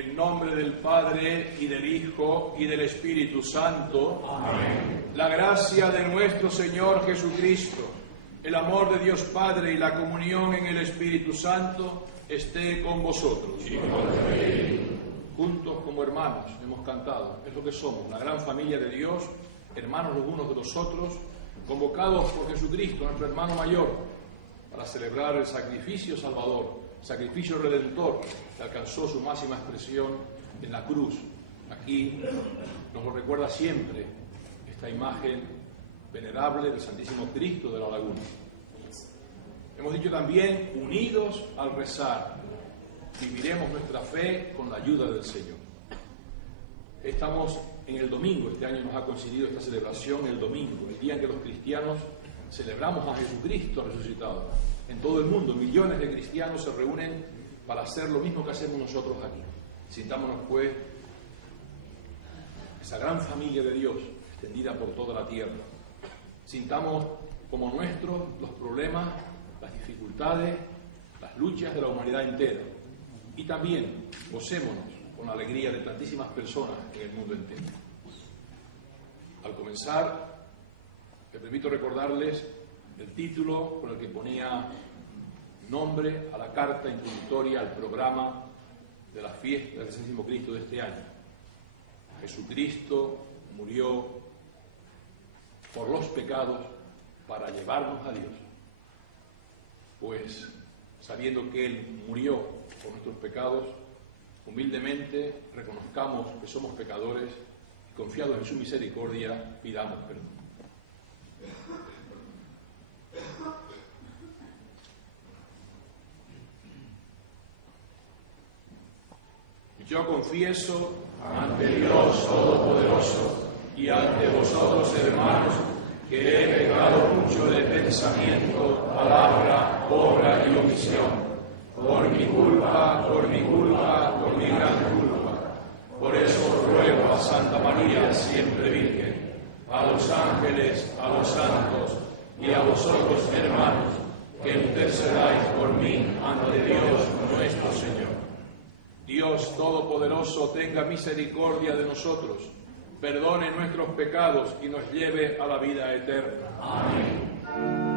el nombre del Padre, y del Hijo, y del Espíritu Santo. Amén. La gracia de nuestro Señor Jesucristo, el amor de Dios Padre y la comunión en el Espíritu Santo esté con vosotros. Juntos como hermanos hemos cantado, es lo que somos, la gran familia de Dios, hermanos los unos de los otros, convocados por Jesucristo, nuestro hermano mayor, para celebrar el sacrificio salvador, sacrificio redentor, que alcanzó su máxima expresión en la cruz. Aquí nos lo recuerda siempre esta imagen venerable del Santísimo Cristo de la Laguna. Hemos dicho también, unidos al rezar, viviremos nuestra fe con la ayuda del Señor. Estamos en el domingo, este año nos ha coincidido esta celebración el domingo, el día en que los cristianos celebramos a Jesucristo resucitado. En todo el mundo, millones de cristianos se reúnen para hacer lo mismo que hacemos nosotros aquí. Sintámonos, pues, esa gran familia de Dios extendida por toda la tierra. Sintamos como nuestros los problemas, las dificultades, las luchas de la humanidad entera. Y también gocémonos con la alegría de tantísimas personas en el mundo entero. Al comenzar, me permito recordarles el título con el que ponía nombre a la carta introductoria al programa de la fiesta del Santísimo Cristo de este año. Jesucristo murió por los pecados para llevarnos a Dios. Pues, sabiendo que Él murió por nuestros pecados, humildemente reconozcamos que somos pecadores y, confiados en su misericordia, pidamos perdón. Yo confieso ante Dios Todopoderoso y ante vosotros, hermanos, que he pecado mucho de pensamiento, palabra, obra y omisión, por mi culpa, por mi gran culpa. Por eso ruego a Santa María, siempre Virgen, a los ángeles, a los santos y a vosotros, hermanos, que intercedáis por mí ante Dios nuestro Señor. Dios Todopoderoso tenga misericordia de nosotros, perdone nuestros pecados y nos lleve a la vida eterna. Amén.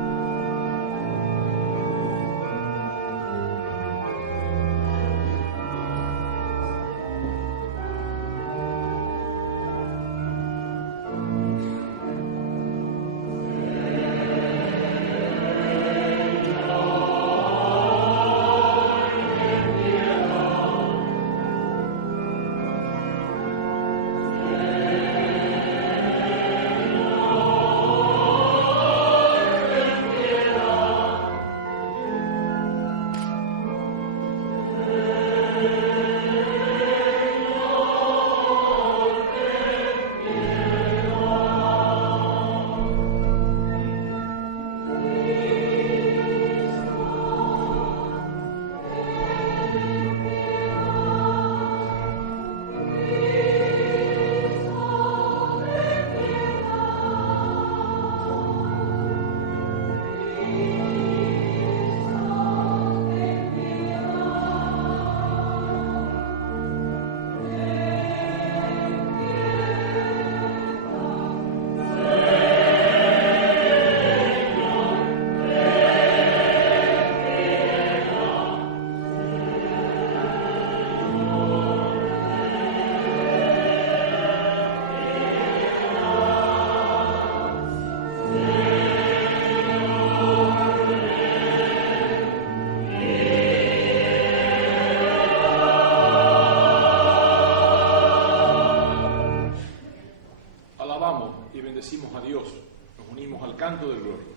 Bendecimos a Dios, nos unimos al canto de gloria.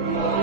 Gloria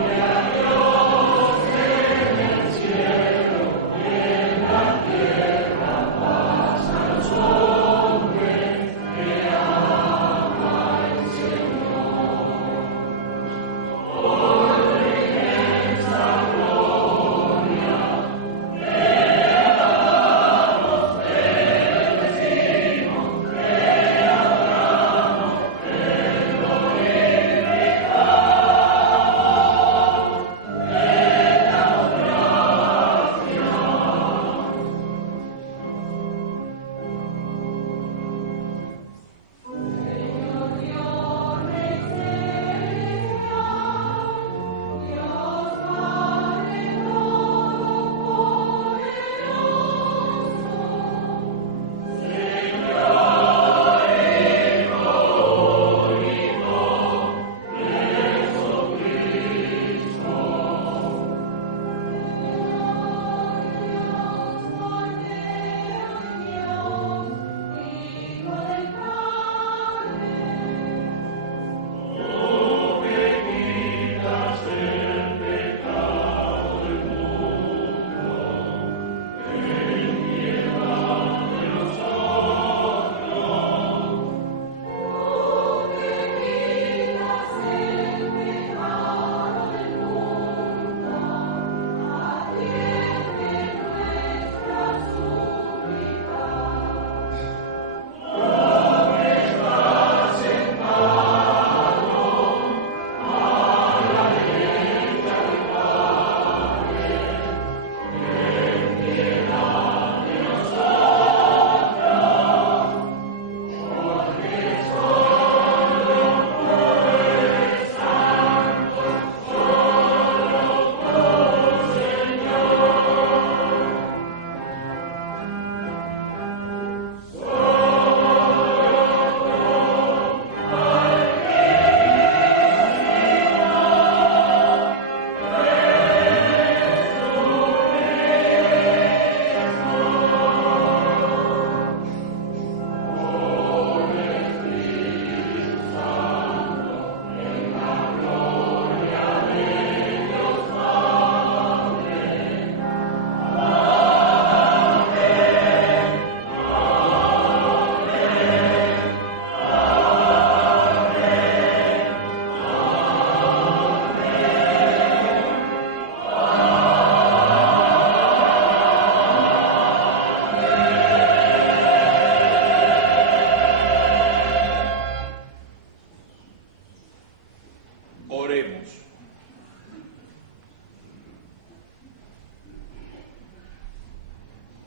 Oremos.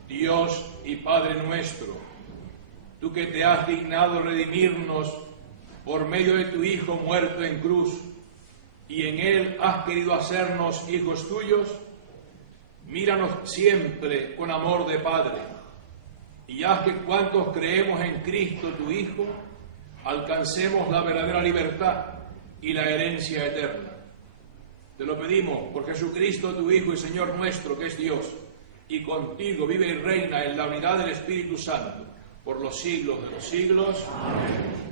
Dios y Padre nuestro, tú que te has dignado redimirnos por medio de tu Hijo muerto en cruz, y en él has querido hacernos hijos tuyos, míranos siempre con amor de Padre, y haz que cuantos creemos en Cristo, tu Hijo, alcancemos la verdadera libertad y la herencia eterna. Te lo pedimos por Jesucristo, tu Hijo y Señor nuestro, que es Dios, y contigo vive y reina en la unidad del Espíritu Santo, por los siglos de los siglos. Amén.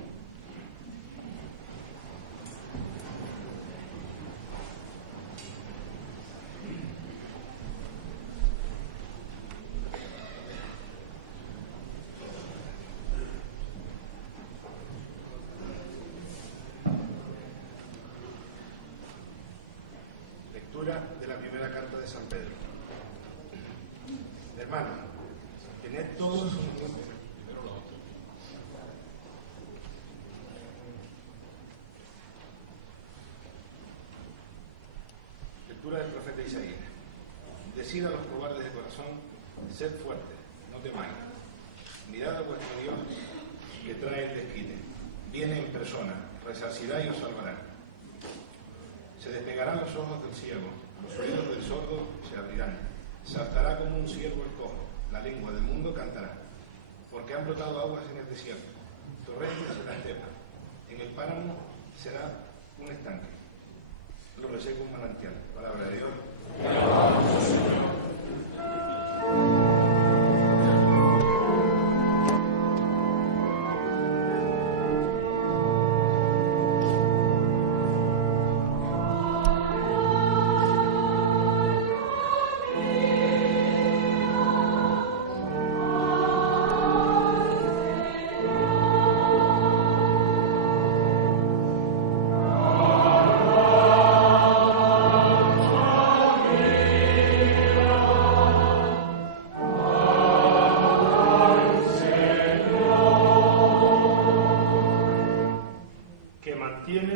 De la primera carta de San Pedro. Hermanos, tened todos lectura del profeta Isaías. Decid a los cobardes de corazón, sed fuertes, no temáis. Mirad a vuestro Dios que trae el desquite. Viene en persona, resarcirá y os salvará. Se despegarán los ojos del ciego, los oídos del sordo se abrirán. Saltará como un ciervo el cojo, la lengua del mundo cantará. Porque han brotado aguas en el desierto, torrentes en la estepa. En el páramo será un estanque, lo reseco un manantial. Palabra de Dios.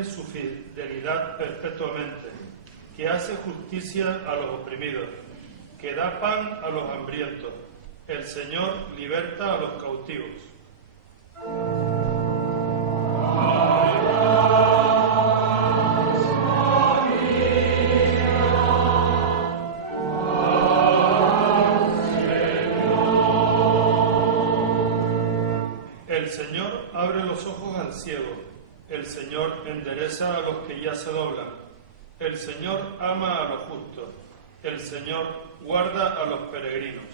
Su fidelidad perpetuamente, que hace justicia a los oprimidos, que da pan a los hambrientos. El Señor liberta a los cautivos. El Señor abre los ojos al ciego. El Señor endereza a los que ya se doblan. El Señor ama a los justos. El Señor guarda a los peregrinos.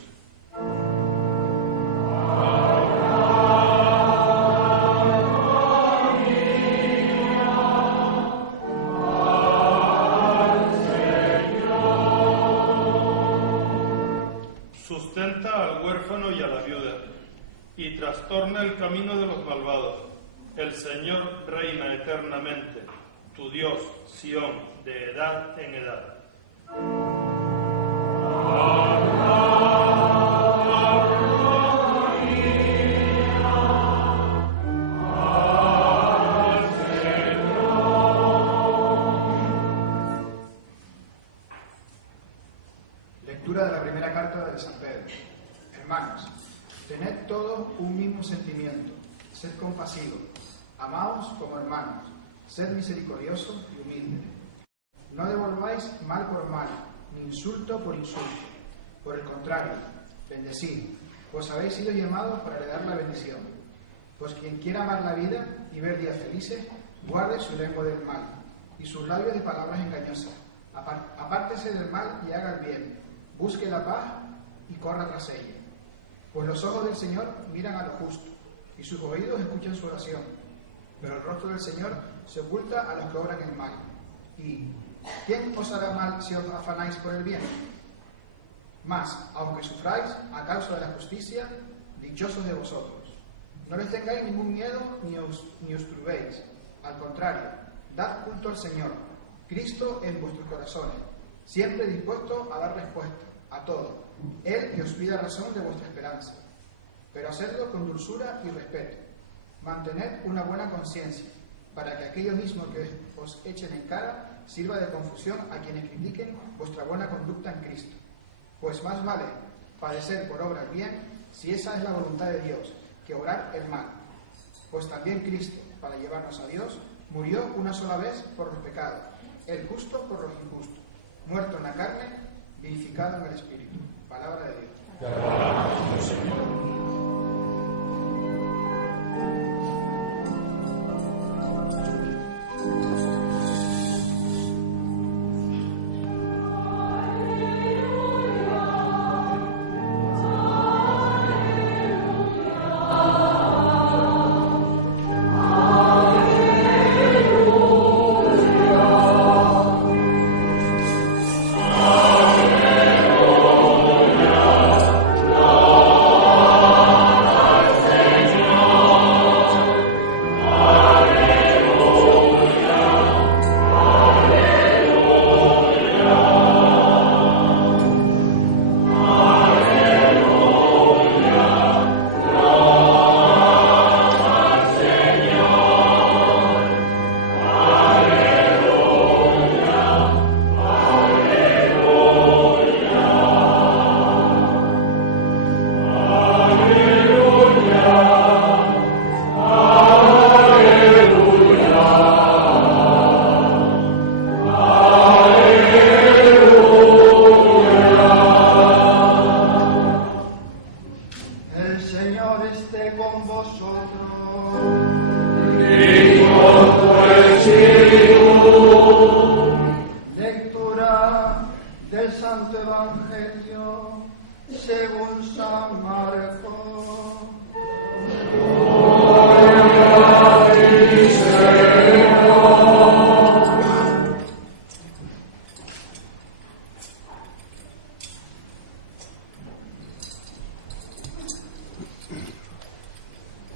Sustenta al huérfano y a la viuda, y trastorna el camino de los malvados. El Señor reina eternamente, tu Dios, Sión, de edad en edad. Lectura de la primera carta de San Pedro. Hermanos, tened todos un mismo sentimiento, sed compasivos, amaos como hermanos, sed misericordiosos y humildes. No devolváis mal por mal, ni insulto por insulto. Por el contrario, bendecid, pues habéis sido llamados para heredar la bendición. Pues quien quiera amar la vida y ver días felices, guarde su lengua del mal, y sus labios de palabras engañosas. Apártese del mal y haga el bien, busque la paz y corra tras ella. Pues los ojos del Señor miran a lo justo, y sus oídos escuchan su oración. Pero el rostro del Señor se oculta a los que obran el mal. ¿Y quién os hará mal si os afanáis por el bien? Mas, aunque sufráis a causa de la justicia, dichosos de vosotros. No les tengáis ningún miedo ni os turbéis. Al contrario, dad culto al Señor, Cristo en vuestros corazones, siempre dispuesto a dar respuesta a todo. Él que os pida razón de vuestra esperanza. Pero hacedlo con dulzura y respeto. Mantened una buena conciencia, para que aquello mismo que os echen en cara sirva de confusión a quienes critiquen vuestra buena conducta en Cristo. Pues más vale padecer por obrar bien, si esa es la voluntad de Dios, que obrar el mal. Pues también Cristo, para llevarnos a Dios, murió una sola vez por los pecados, el justo por los injustos, muerto en la carne, vivificado en el Espíritu. Palabra de Dios. Te alabamos, Señor.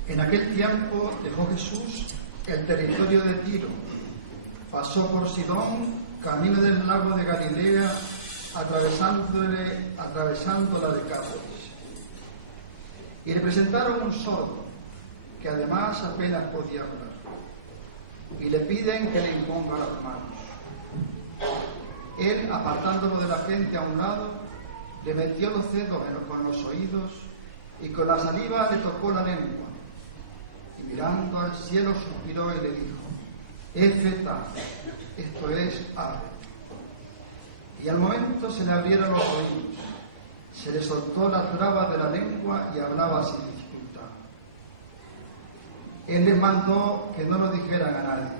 En aquel tiempo dejó Jesús el territorio de Tiro, pasó por Sidón, camino del lago de Galilea, atravesando la Decápolis. Y le presentaron un sordo, que además apenas podía hablar, y le piden que le imponga las manos. Él, apartándolo de la gente a un lado, le metió los dedos con los oídos y con la saliva le tocó la lengua. Y mirando al cielo suspiró y le dijo: Éfeta, esto es, abre. Y al momento se le abrieron los oídos, se le soltó la traba de la lengua y hablaba sin dificultad. Él les mandó que no lo dijeran a nadie,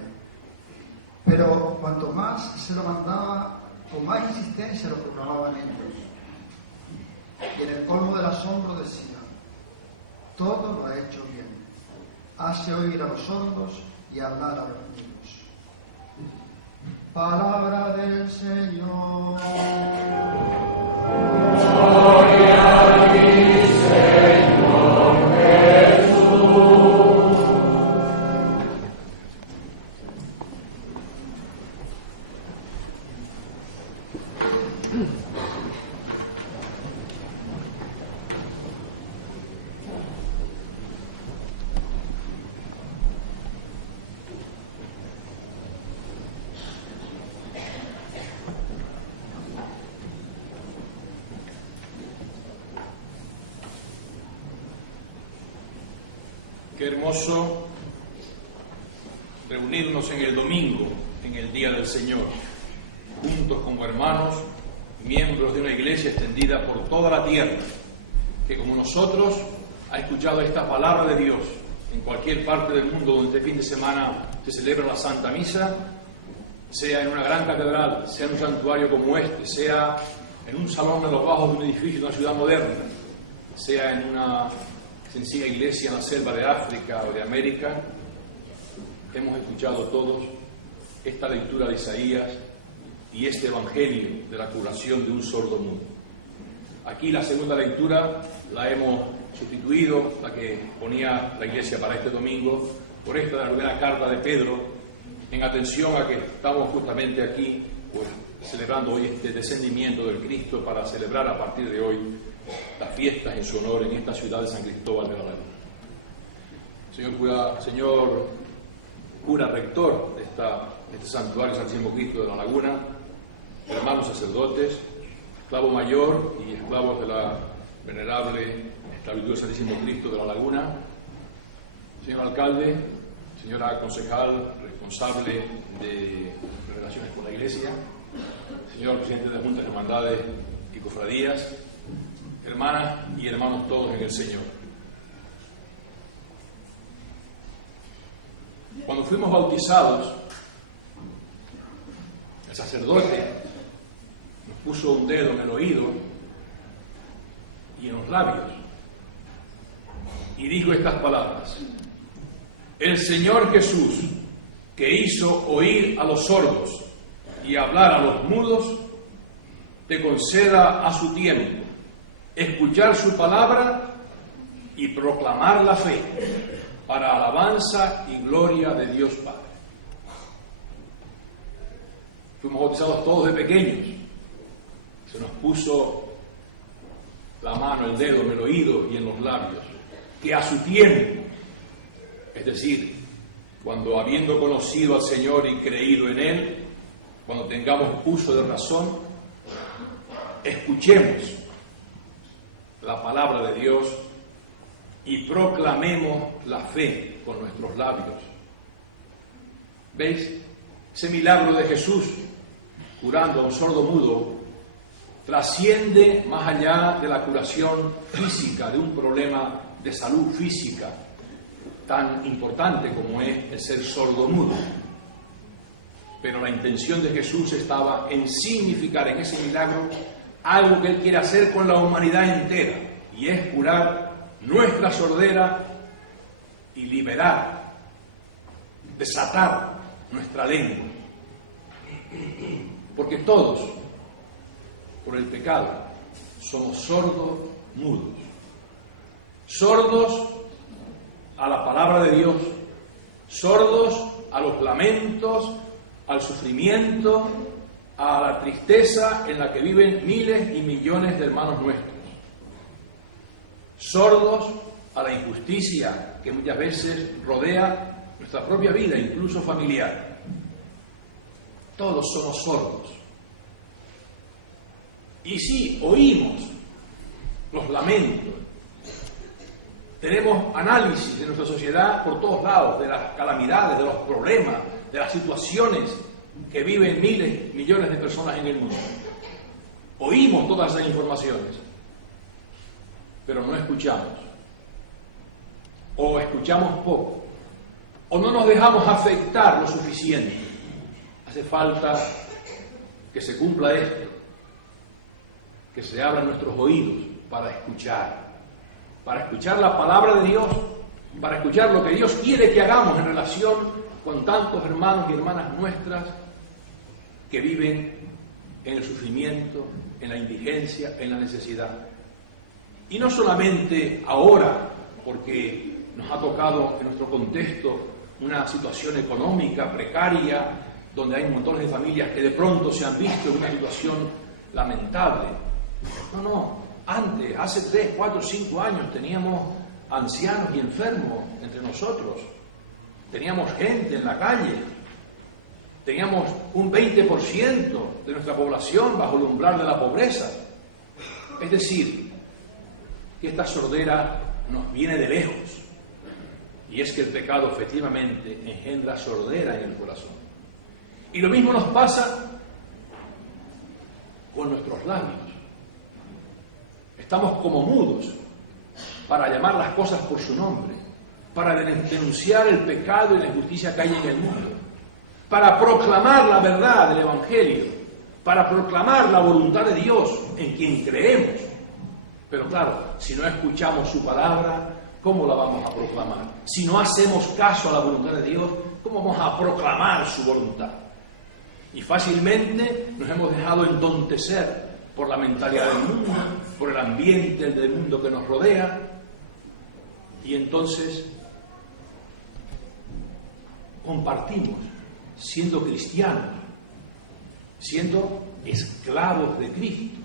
pero cuanto más se lo mandaba, con más insistencia lo proclamaban ellos. Y en el colmo del asombro decía: todo lo ha hecho bien, hace oír a los sordos y hablar a los niños. Palabra del Señor. Gloria a ti, Señor Jesús. Qué hermoso reunirnos en el domingo, en el Día del Señor, juntos como hermanos, miembros de una iglesia extendida por toda la tierra, que como nosotros ha escuchado esta palabra de Dios en cualquier parte del mundo donde este fin de semana se celebra la Santa Misa, sea en una gran catedral, sea en un santuario como este, sea en un salón de los bajos de un edificio de una ciudad moderna, sea en una sencilla iglesia en la selva de África o de América. Hemos escuchado todos esta lectura de Isaías y este evangelio de la curación de un sordo mudo. Aquí la segunda lectura la hemos sustituido, la que ponía la iglesia para este domingo, por esta de la primera carta de Pedro, en atención a que estamos justamente aquí pues, celebrando hoy este descendimiento del Cristo para celebrar a partir de hoy las fiestas en su honor en esta ciudad de San Cristóbal de la Laguna. Señor cura rector de este santuario Santísimo Cristo de la Laguna, hermanos sacerdotes, esclavo mayor y esclavos de la venerable esclavitud del Santísimo Cristo de la Laguna, señor alcalde, señora concejal responsable de relaciones con la Iglesia, señor presidente de Juntas de Hermandades y Cofradías, hermanas y hermanos todos en el Señor. Cuando fuimos bautizados, el sacerdote nos puso un dedo en el oído y en los labios y dijo estas palabras: el Señor Jesús, que hizo oír a los sordos y hablar a los mudos, te conceda a su tiempo escuchar su palabra y proclamar la fe para alabanza y gloria de Dios Padre. Fuimos bautizados todos de pequeños. Se nos puso la mano, el dedo en el oído y en los labios, que a su tiempo, es decir, cuando habiendo conocido al Señor y creído en Él, cuando tengamos uso de razón, escuchemos la palabra de Dios y proclamemos la fe con nuestros labios. ¿Veis? Ese milagro de Jesús curando a un sordo mudo trasciende más allá de la curación física de un problema de salud física tan importante como es el ser sordo mudo. Pero la intención de Jesús estaba en significar en ese milagro algo que Él quiere hacer con la humanidad entera, y es curar nuestra sordera y liberar, desatar nuestra lengua. Porque todos, por el pecado, somos sordos mudos. Sordos a la palabra de Dios, sordos a los lamentos, al sufrimiento, a la tristeza en la que viven miles y millones de hermanos nuestros. Sordos a la injusticia que muchas veces rodea nuestra propia vida, incluso familiar. Todos somos sordos. Y sí, oímos los lamentos. Tenemos análisis de nuestra sociedad por todos lados, de las calamidades, de los problemas, de las situaciones que viven miles, millones de personas en el mundo. Oímos todas esas informaciones, pero no escuchamos. O escuchamos poco, o no nos dejamos afectar lo suficiente. Hace falta que se cumpla esto, que se abran nuestros oídos para escuchar la palabra de Dios, para escuchar lo que Dios quiere que hagamos en relación con tantos hermanos y hermanas nuestras que viven en el sufrimiento, en la indigencia, en la necesidad. Y no solamente ahora, porque nos ha tocado en nuestro contexto una situación económica precaria, donde hay montones de familias que de pronto se han visto en una situación lamentable. No, antes, hace 3, 4, 5 años teníamos ancianos y enfermos entre nosotros, teníamos gente en la calle, teníamos un 20% de nuestra población bajo el umbral de la pobreza. Es decir, que esta sordera nos viene de lejos, y es que el pecado efectivamente engendra sordera en el corazón. Y lo mismo nos pasa con nuestros labios. Estamos como mudos para llamar las cosas por su nombre, para denunciar el pecado y la injusticia que hay en el mundo, para proclamar la verdad del Evangelio, para proclamar la voluntad de Dios en quien creemos. Pero claro, si no escuchamos su palabra, ¿cómo la vamos a proclamar? Si no hacemos caso a la voluntad de Dios, ¿cómo vamos a proclamar su voluntad? Y fácilmente nos hemos dejado entontecer por la mentalidad del mundo, por el ambiente del mundo que nos rodea, y entonces compartimos, siendo cristianos, siendo esclavos de Cristo.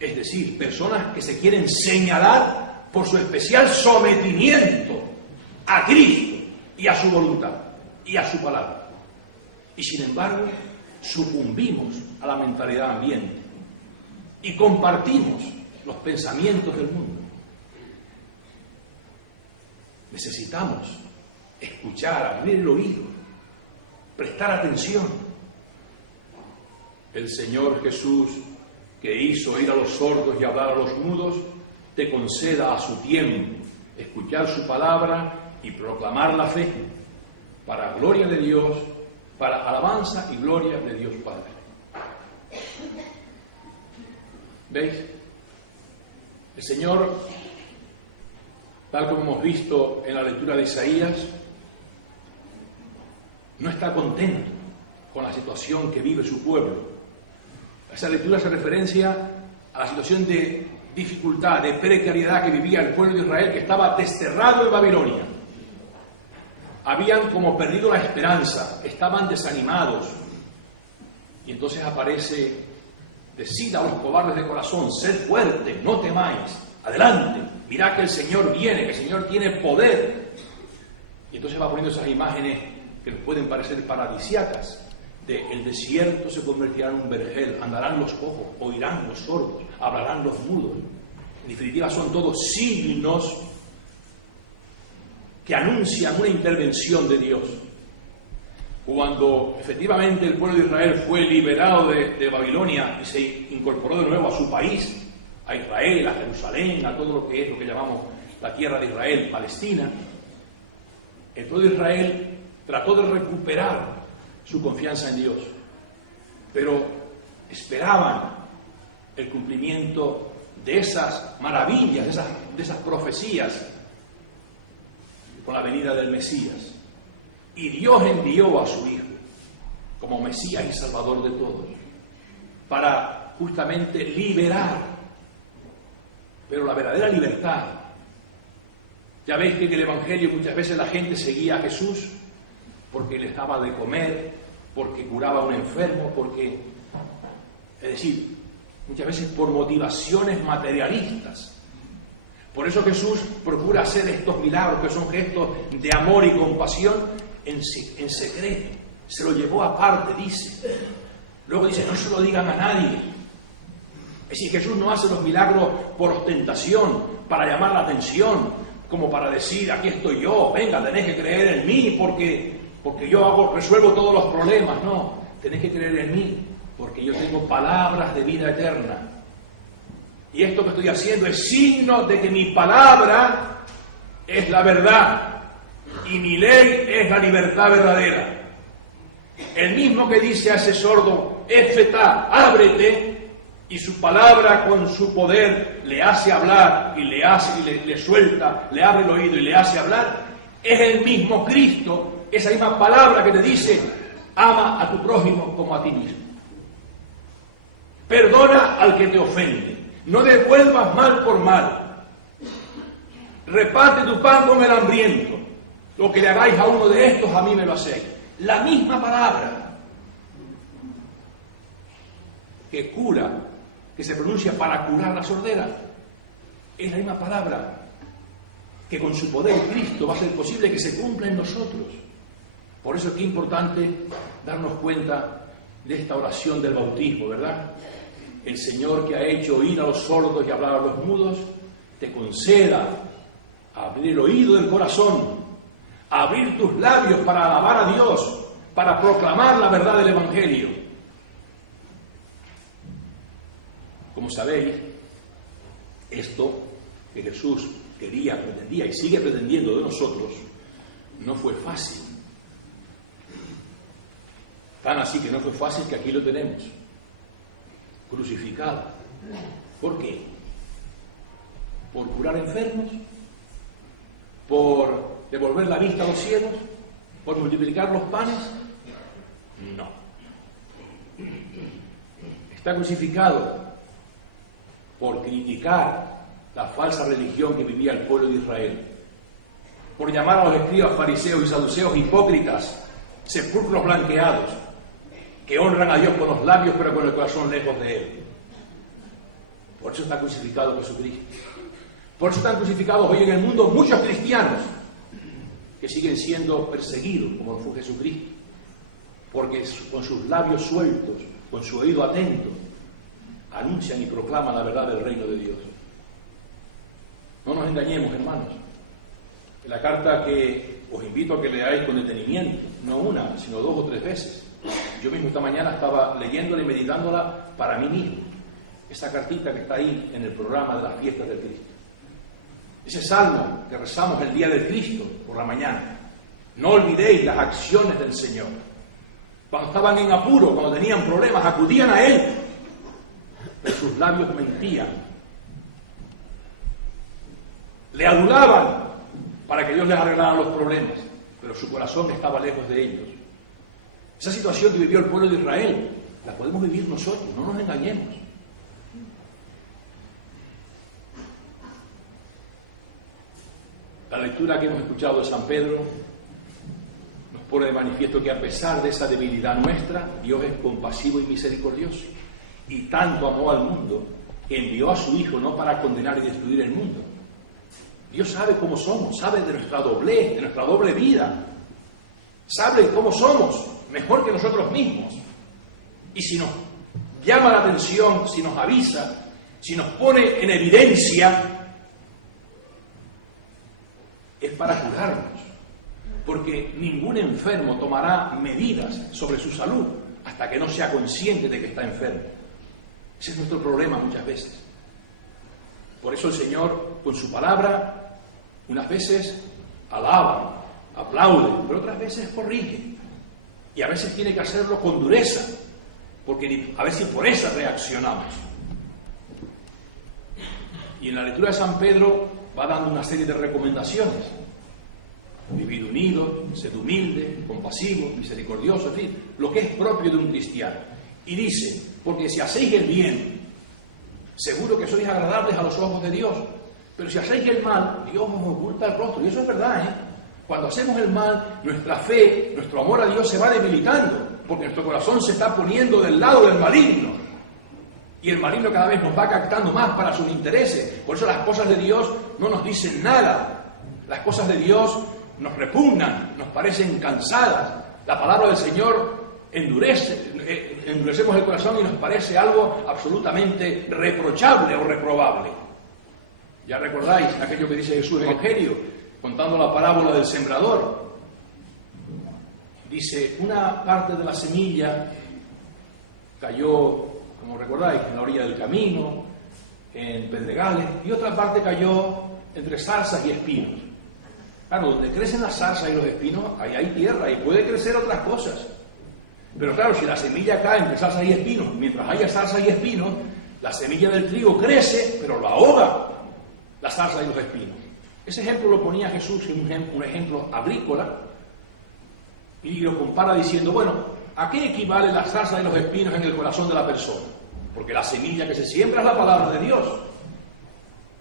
Es decir, personas que se quieren señalar por su especial sometimiento a Cristo y a su voluntad. y a su palabra. Y sin embargo, sucumbimos a la mentalidad ambiente y compartimos los pensamientos del mundo. Necesitamos escuchar, abrir el oído, prestar atención. El Señor Jesús, que hizo oír a los sordos y hablar a los mudos, te conceda a su tiempo escuchar su palabra y proclamar la fe, para gloria de Dios, para alabanza y gloria de Dios Padre. ¿Veis? El Señor, tal como hemos visto en la lectura de Isaías, no está contento con la situación que vive su pueblo. Esa lectura hace referencia a la situación de dificultad, de precariedad que vivía el pueblo de Israel, que estaba desterrado en Babilonia. Habían como perdido la esperanza, estaban desanimados. Y entonces aparece: decid a los cobardes de corazón, sed fuertes, no temáis, adelante, mirad que el Señor viene, que el Señor tiene poder. Y entonces va poniendo esas imágenes que nos pueden parecer paradisíacas. El desierto se convertirá en un vergel, andarán los cojos, oirán los sordos, hablarán los mudos. En definitiva, son todos signos que anuncian una intervención de Dios. Cuando efectivamente el pueblo de Israel fue liberado de Babilonia y se incorporó de nuevo a su país, a Israel, a Jerusalén, a todo lo que es lo que llamamos la tierra de Israel, Palestina, el pueblo de Israel trató de recuperar su confianza en Dios, pero esperaban el cumplimiento de esas maravillas, de esas profecías con la venida del Mesías. Y Dios envió a su Hijo como Mesías y Salvador de todos, para justamente liberar, pero la verdadera libertad. Ya veis que en el Evangelio muchas veces la gente seguía a Jesús porque les daba de comer, porque curaba a un enfermo, es decir, muchas veces por motivaciones materialistas. Por eso Jesús procura hacer estos milagros, que son gestos de amor y compasión, en secreto. Se lo llevó aparte, dice. Luego dice: no se lo digan a nadie. Es decir, Jesús no hace los milagros por ostentación, para llamar la atención, como para decir: aquí estoy yo, venga, tenéis que creer en mí, porque yo resuelvo todos los problemas. No, tenéis que creer en mí, porque yo tengo palabras de vida eterna. Y esto que estoy haciendo es signo de que mi palabra es la verdad y mi ley es la libertad verdadera. El mismo que dice a ese sordo: Éfeta, ábrete, y su palabra con su poder le hace hablar y le suelta, le abre el oído y le hace hablar, es el mismo Cristo, esa misma palabra que te dice: ama a tu prójimo como a ti mismo. Perdona al que te ofende. No devuelvas mal por mal. Reparte tu pan con el hambriento. Lo que le hagáis a uno de estos, a mí me lo hacéis. La misma palabra que cura, que se pronuncia para curar la sordera, es la misma palabra que con su poder Cristo va a ser posible que se cumpla en nosotros. Por eso es que es importante darnos cuenta de esta oración del bautismo, ¿verdad? El Señor, que ha hecho oír a los sordos y hablar a los mudos, te conceda abrir el oído del corazón, abrir tus labios para alabar a Dios, para proclamar la verdad del Evangelio. Como sabéis, esto que Jesús quería, pretendía y sigue pretendiendo de nosotros, no fue fácil. Tan así que no fue fácil que aquí lo tenemos, crucificado. ¿Por qué? ¿Por curar enfermos? ¿Por devolver la vista a los ciegos? ¿Por multiplicar los panes? No. Está crucificado por criticar la falsa religión que vivía el pueblo de Israel, por llamar a los escribas, fariseos y saduceos hipócritas, sepulcros blanqueados, que honran a Dios con los labios pero con el corazón lejos de Él. Por eso está crucificado Jesucristo. Por eso están crucificados hoy en el mundo muchos cristianos que siguen siendo perseguidos, como fue Jesucristo, porque con sus labios sueltos, con su oído atento, anuncian y proclaman la verdad del reino de Dios. No nos engañemos, hermanos. En la carta que os invito a que leáis con detenimiento, no una, sino 2 o 3 veces. Yo mismo esta mañana estaba leyéndola y meditándola para mí mismo. Esa cartita que está ahí en el programa de las fiestas del Cristo. Ese salmo que rezamos el día del Cristo por la mañana. No olvidéis las acciones del Señor. Cuando estaban en apuro, cuando tenían problemas, acudían a Él. Pero sus labios mentían. Le adulaban para que Dios les arreglara los problemas, pero su corazón estaba lejos de ellos. Esa situación que vivió el pueblo de Israel, la podemos vivir nosotros, no nos engañemos. La lectura que hemos escuchado de San Pedro nos pone de manifiesto que a pesar de esa debilidad nuestra, Dios es compasivo y misericordioso. Y tanto amó al mundo que envió a su Hijo no para condenar y destruir el mundo. Dios sabe cómo somos, sabe de nuestra doblez, de nuestra doble vida. Sabe cómo somos, mejor que nosotros mismos. Y si nos llama la atención, si nos avisa, si nos pone en evidencia, es para curarnos. Porque ningún enfermo tomará medidas sobre su salud hasta que no sea consciente de que está enfermo. Ese es nuestro problema muchas veces. Por eso el Señor, con su palabra, unas veces alaba, aplaude, pero otras veces corrige. Y a veces tiene que hacerlo con dureza, porque a ver si por esa reaccionamos. Y en la lectura de San Pedro va dando una serie de recomendaciones. Vivid unidos, sed humilde, compasivo, misericordioso, en fin, lo que es propio de un cristiano. Y dice, porque si hacéis el bien, seguro que sois agradables a los ojos de Dios. Pero si hacéis el mal, Dios os oculta el rostro. Y eso es verdad, ¿eh? Cuando hacemos el mal, nuestra fe, nuestro amor a Dios se va debilitando, porque nuestro corazón se está poniendo del lado del maligno. Y el maligno cada vez nos va captando más para sus intereses. Por eso las cosas de Dios no nos dicen nada. Las cosas de Dios nos repugnan, nos parecen cansadas. La palabra del Señor endurecemos el corazón y nos parece algo absolutamente reprochable o reprobable. Ya recordáis aquello que dice Jesús en el Evangelio, contando la parábola del sembrador. Dice, una parte de la semilla cayó, como recordáis, en la orilla del camino, en pedregales, y otra parte cayó entre zarzas y espinos. Claro, donde crecen las zarzas y los espinos, ahí hay tierra y puede crecer otras cosas. Pero claro, si la semilla cae entre zarzas y espinos, mientras haya zarzas y espinos, la semilla del trigo crece, pero lo ahoga las zarzas y los espinos. Ese ejemplo lo ponía Jesús en un ejemplo agrícola y lo compara diciendo, bueno, ¿a qué equivale las zarzas y los espinos en el corazón de la persona? Porque la semilla que se siembra es la palabra de Dios.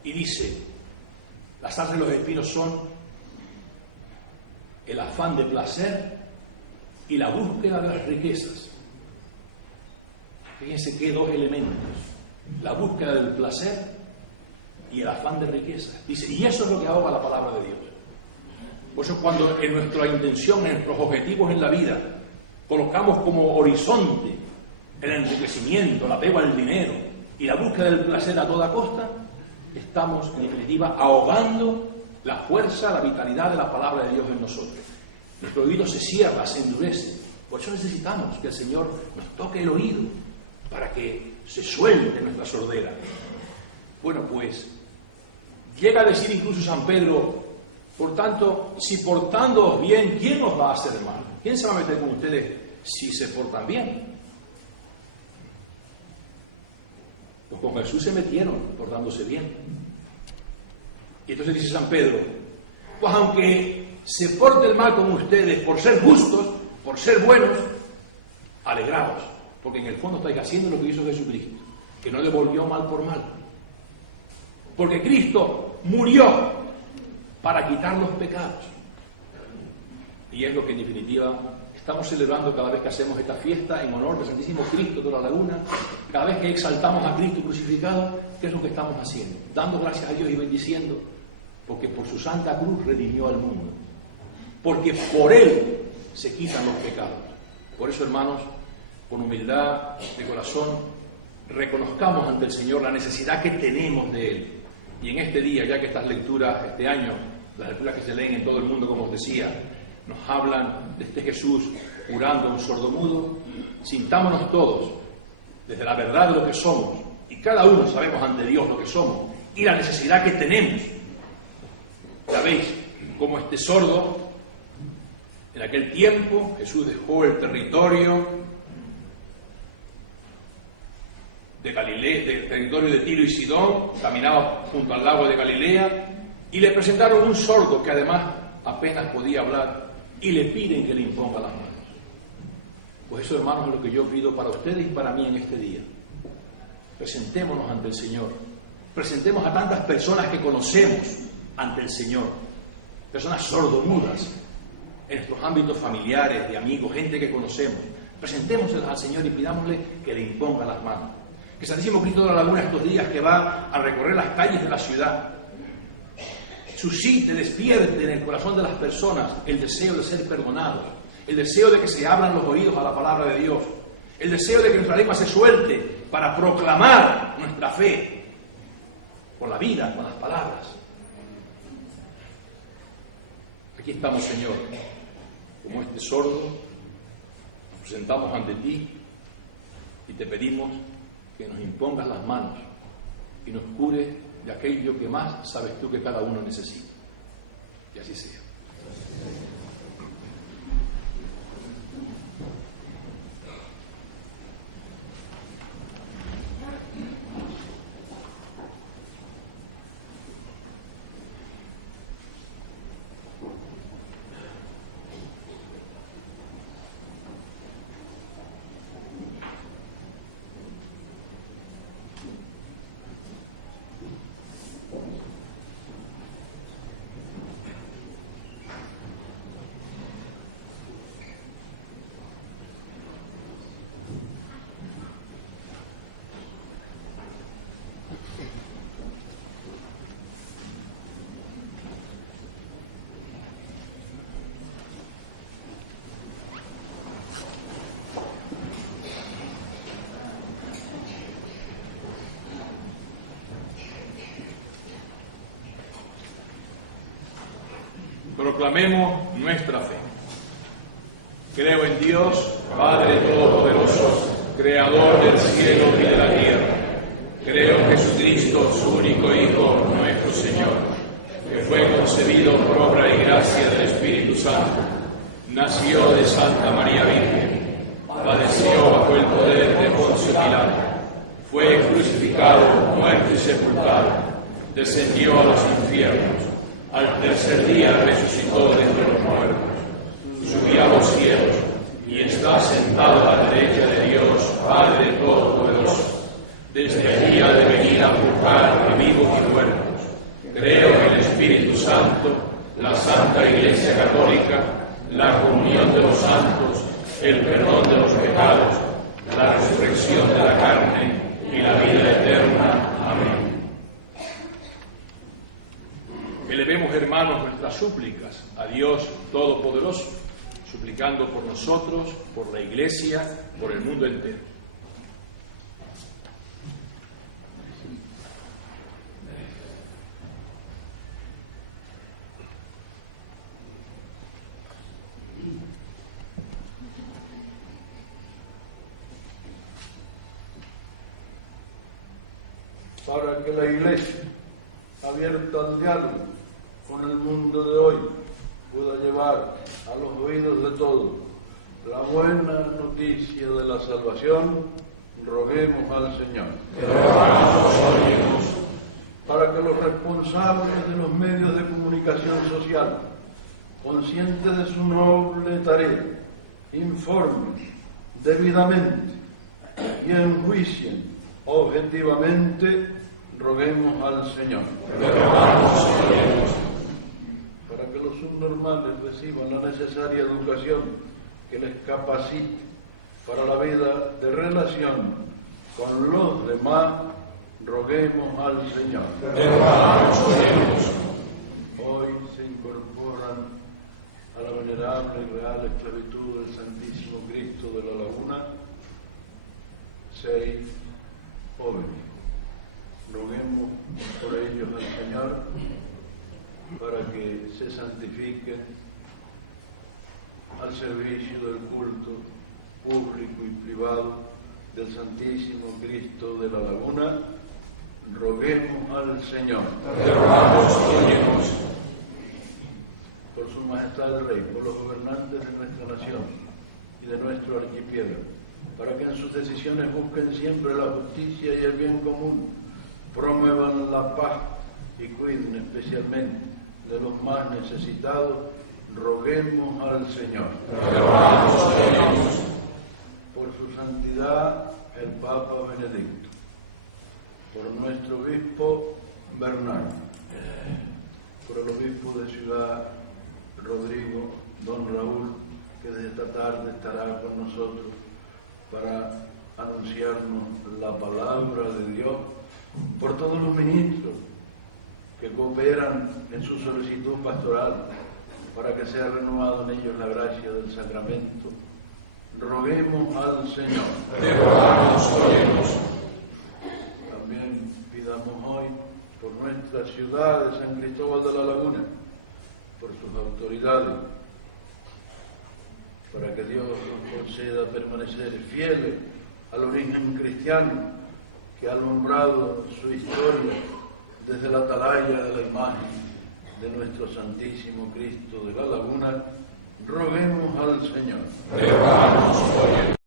Y dice, las zarzas y los espinos son el afán de placer y la búsqueda de las riquezas. Fíjense qué dos elementos, la búsqueda del placer y el afán de riquezas. Dice, y eso es lo que ahoga la palabra de Dios. Por eso cuando en nuestra intención, en nuestros objetivos en la vida, colocamos como horizonte el enriquecimiento, el apego al dinero y la búsqueda del placer a toda costa, estamos en definitiva ahogando la fuerza, la vitalidad de la palabra de Dios en nosotros. Nuestro oído se cierra, se endurece. Por eso necesitamos que el Señor nos toque el oído para que se suelte nuestra sordera. Bueno, pues llega a decir incluso San Pedro, por tanto, si portándoos bien, ¿quién os va a hacer mal? ¿Quién se va a meter con ustedes si se portan bien? Pues con Jesús se metieron portándose bien. Y entonces dice San Pedro, pues aunque se porte el mal con ustedes por ser justos, por ser buenos, alegraos, porque en el fondo estáis haciendo lo que hizo Jesucristo, que no devolvió mal por mal. Porque Cristo murió para quitar los pecados. Y es lo que en definitiva estamos celebrando cada vez que hacemos esta fiesta en honor del Santísimo Cristo de la Laguna, cada vez que exaltamos a Cristo crucificado, ¿qué es lo que estamos haciendo? Dando gracias a Dios y bendiciendo, porque por su santa cruz redimió al mundo. porque por Él se quitan los pecados. Por eso, hermanos, con humildad de corazón, reconozcamos ante el Señor la necesidad que tenemos de Él. Y en este día, ya que estas lecturas, este año, las lecturas que se leen en todo el mundo, como os decía, nos hablan de este Jesús curando a un sordomudo, sintámonos todos desde la verdad de lo que somos, y cada uno sabemos ante Dios lo que somos y la necesidad que tenemos. Sabéis cómo este sordo, en aquel tiempo, Jesús dejó el territorio de Galilea, del territorio de Tiro y Sidón, caminaba junto al lago de Galilea, y le presentaron un sordo que además apenas podía hablar, y le piden que le imponga las manos. Pues eso, hermanos, es lo que yo pido para ustedes y para mí en este día. Presentémonos ante el Señor. Presentemos a tantas personas que conocemos ante el Señor. Personas sordomudas en nuestros ámbitos familiares, de amigos, gente que conocemos. Presentémoselas al Señor y pidámosle que le imponga las manos. Que Santísimo Cristo de la Laguna estos días que va a recorrer las calles de la ciudad, suscite, despierte en el corazón de las personas el deseo de ser perdonados, el deseo de que se abran los oídos a la palabra de Dios, el deseo de que nuestra lengua se suelte para proclamar nuestra fe con la vida, con las palabras. Aquí estamos, Señor, como este sordo, nos presentamos ante ti y te pedimos que nos impongas las manos y nos cures de aquello que más sabes tú que cada uno necesita. Y así sea. Proclamemos nuestra fe. Creo en Dios, Padre Todopoderoso, Creador del cielo y de la tierra. Creo en Jesucristo, su único Hijo, nuestro Señor, que fue concebido por obra y gracia del Espíritu Santo. Nació de Santa María Virgen, padeció bajo el poder de Poncio Pilato, fue crucificado, muerto y sepultado, descendió a los infiernos. Al tercer día resucitó de entre los muertos, subió a los cielos y está sentado a la derecha de Dios, Padre Todopoderoso. Desde allí ha de venir a juzgar a vivos y muertos. Creo en el Espíritu Santo, la Santa Iglesia Católica, la comunión de los santos, el perdón de los pecados, la resurrección de la carne y la vida eterna. Amén. Elevemos, hermanos, nuestras súplicas a Dios Todopoderoso, suplicando por nosotros, por la Iglesia, por el mundo entero. Para que la Iglesia, abierta al diálogo con el mundo de hoy, pueda llevar a los oídos de todos la buena noticia de la salvación, roguemos al Señor. Para que los responsables de los medios de comunicación social, conscientes de su noble tarea, informen debidamente y enjuicien objetivamente, roguemos al Señor. Para que los subnormales reciban la necesaria educación que les capacite para la vida de relación con los demás, roguemos al Señor. Hoy se incorporan a la venerable y real esclavitud del Santísimo Cristo de la Laguna, 6 jóvenes. Roguemos por ellos al Señor para que se santifiquen al servicio del culto público y privado del Santísimo Cristo de la Laguna. Roguemos al Señor. Te rogamos, óyenos. Por su majestad el Rey, por los gobernantes de nuestra nación y de nuestro archipiélago, para que en sus decisiones busquen siempre la justicia y el bien común, promuevan la paz y cuiden especialmente de los más necesitados, roguemos al Señor. Te rogamos, óyenos. Por su santidad el Papa Benedicto, por nuestro obispo Bernardo, por el obispo de Ciudad Rodrigo, don Raúl, que desde esta tarde estará con nosotros para anunciarnos la palabra de Dios, por todos los ministros que cooperan en su solicitud pastoral para que sea renovado en ellos la gracia del sacramento. Roguemos al Señor. Te rogamos, óyenos. También pidamos hoy por nuestra ciudad de San Cristóbal de la Laguna, por sus autoridades, para que Dios nos conceda permanecer fieles al origen cristiano que ha alumbrado su historia desde la atalaya de la imagen de nuestro Santísimo Cristo de la Laguna. Roguemos al Señor. Te rogamos, óyenos.